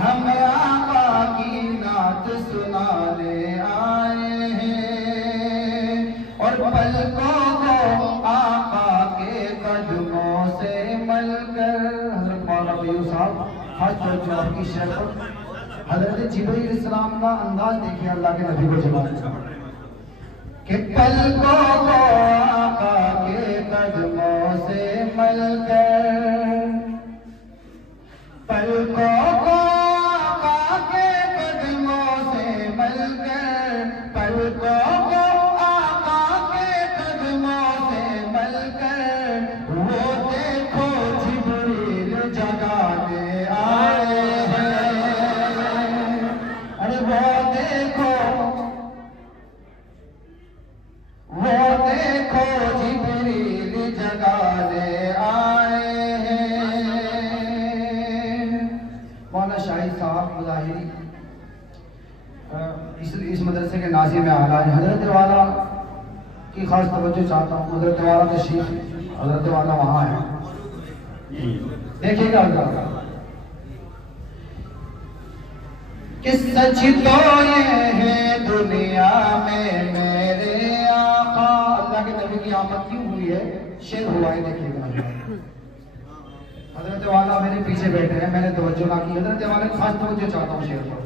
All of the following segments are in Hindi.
हम आका की नात सुनाने आए हैं और पलकों को आका के कदमों से मलकर। हज़रत मौलाना बयूर साहब खास तौर से आपकी शेर पर हज़रत जिब्रील इस्लाम का अंदाज देखिए अल्लाह के नबी को जवाब कि पलकों को आका के कदमों से मलकर, पलकों को आका के कदमों से मलकर, पलकों को आका के कदमों से मलकर, वो देखो जिब्रील जगाने आए हैं। अरे वो देखो जिब्रील जगाने आए हैं। मौलाना शाहिद साहब मुजाहिरी इस मदरसे के नाज़िम आला है। हजरत वाला की खास तवज्जो चाहता हूँ। हजरत वाला तशरीफ, हजरत वाला वहाँ है, देखिएगा कि सच तो ये है दुनिया में मेरे आका। अल्लाह के नबी की आमद क्यों हुई है? शेर हुआ है, देखिएगा। हजरत वाला मेरे पीछे बैठे हैं, मैंने तवज्जो ना की। हजरत वाला खास तवज्जो चाहता हूँ शेर पर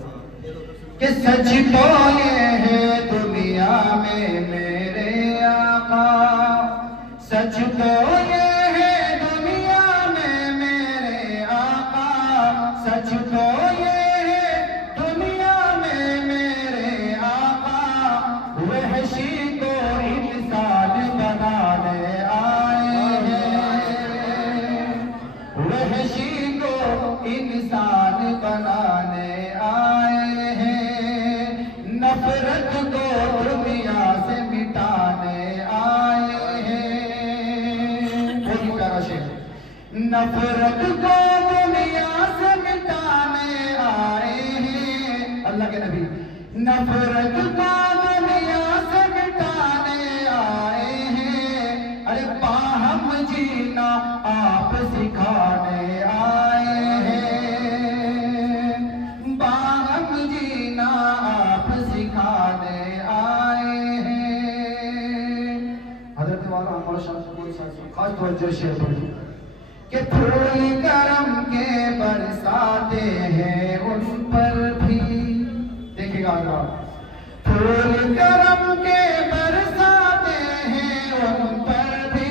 कि सच तो ये है दुनिया में मेरे आका, सच तो ये है दुनिया में मेरे आका, सच तो ये इंसान बनाने आए हैं, नफरत को दुनिया से मिटाने आए हैं। बहुत प्यारा शेर। नफरत को दुनिया से मिटाने आए हैं, अल्लाह के नबी। नफरत को दुनिया से मिटाने आए हैं। अरे बाहम जीना आप सिखाने आए हैं, सिखाने आए हैं। हज़रत वाला हमारा खास तवज्जो शेर पढ़िए कि फूल करम के बरसाते हैं उन पर भी। देखिएगा, फूल करम के बरसाते हैं उन पर भी,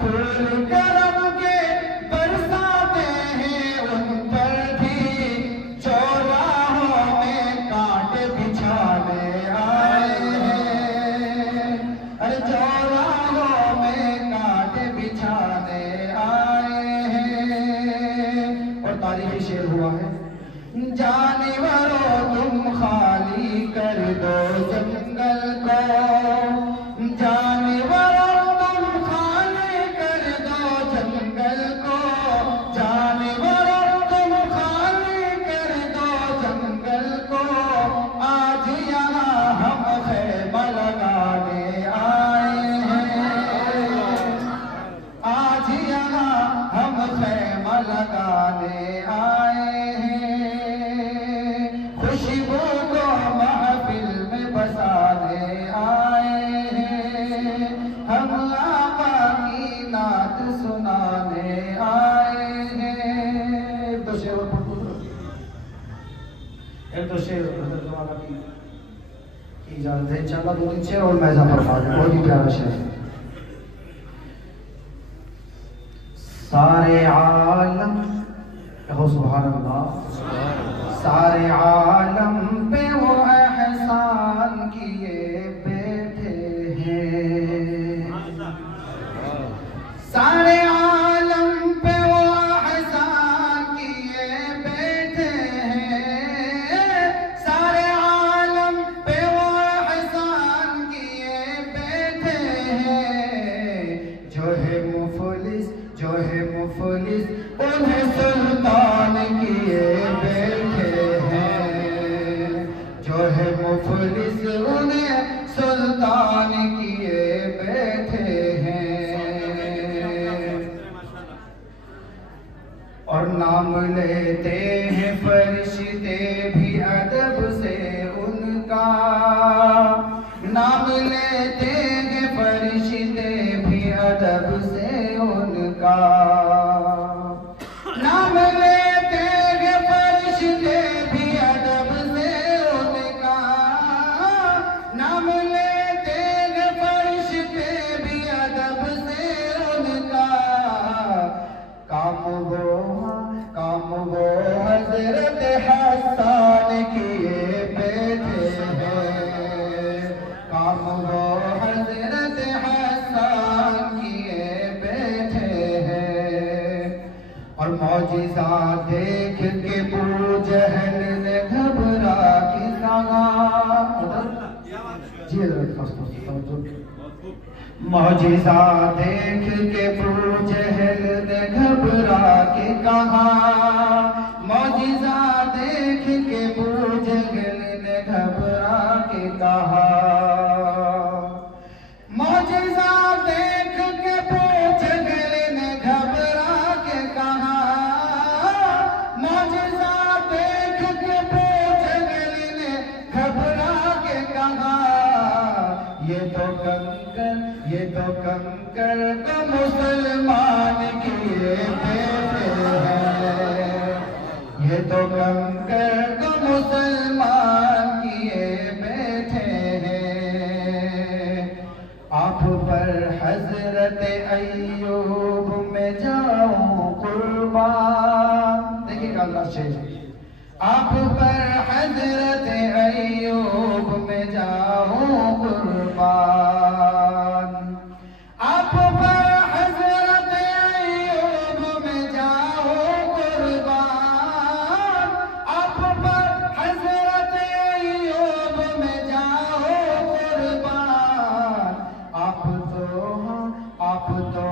फूल करम के बरसाते हैं उन पर भी, चौराहों में कांटे बिछाने आए हैं। अरे चौराहों में कांटे बिछाने आए हैं। और तारीखी शेर हुआ है, जानवरों तुम खाली कर दो जंगल को, जानवरों तुम खाली कर दो जंगल को, जानवरों तुम खाली कर दो जंगल को, आज यहाँ हम खैमा लगाने आए हैं, आज यहाँ हम खैमा लगाने आए हैं, खुशबू को महफिल में बसाने आए हैं, हम आका की नात सुनाने आए हैं। एक तो शेर हज़रत वाला की इजाजत है। इंशाअल्लाह 2-3 शेर और मैं फरमा दूं। बहुत ही प्यारा शेर। सारे आलम, सुभान अल्लाह, सारे आलम पे वो एहसान किए बैठे हैं, सारे आलम पे वो एहसान किए बैठे हैं, सारे आलम पे वो एहसान किए बैठे हैं, जो है मुफलिस उन्हें सुल्तान किए बैठे हैं, जो है मुफलिस उन्हें जहल ने घबरा के कहा। मौजिज़ा देख के अबू जहल ने घबरा के कहा, मौजिज़ा देख के अबू जहल ने घबरा के कहा, मौजिज़ा देख के अबू जहल ने घबरा के कहा, मौजिज़ा देख के अबू जहल ने घबरा के कहा, ये तो कंकर को मुसलमान किए बैठे हैं, ये तो कंकर को मुसलमान किए बैठे हैं। आप पर हजरत अय्यूब में जाऊं कुर्बान। देखिएगा अल्लाह से, आप पर हजरत अय्यूब में जाऊं कुर्बान, आप पर हजरत अय्यूब में जाऊं कुर्बान, आप पर हजरत अय्यूब में जाऊं कुर्बान। आप तो